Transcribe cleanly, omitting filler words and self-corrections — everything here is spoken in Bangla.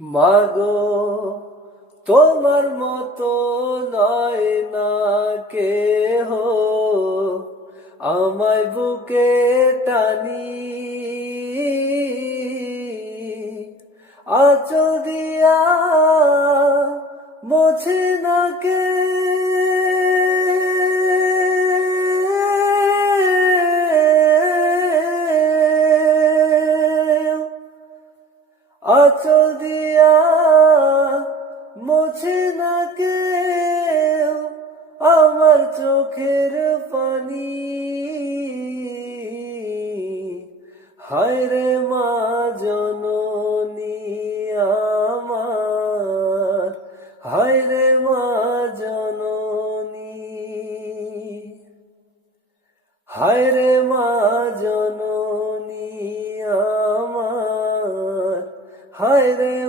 মাগো তোমার মতো নয় না কেহ, আমায় বুকে টানি আঁচল দিয়া মোছে না কে। আঁচল দিয়া মোছে না কেউ আমার চোখের পানি। হায় রে মা জননী আমার, হায় রে মা জননী, হায় রে মা জননী আমার, হায় রে।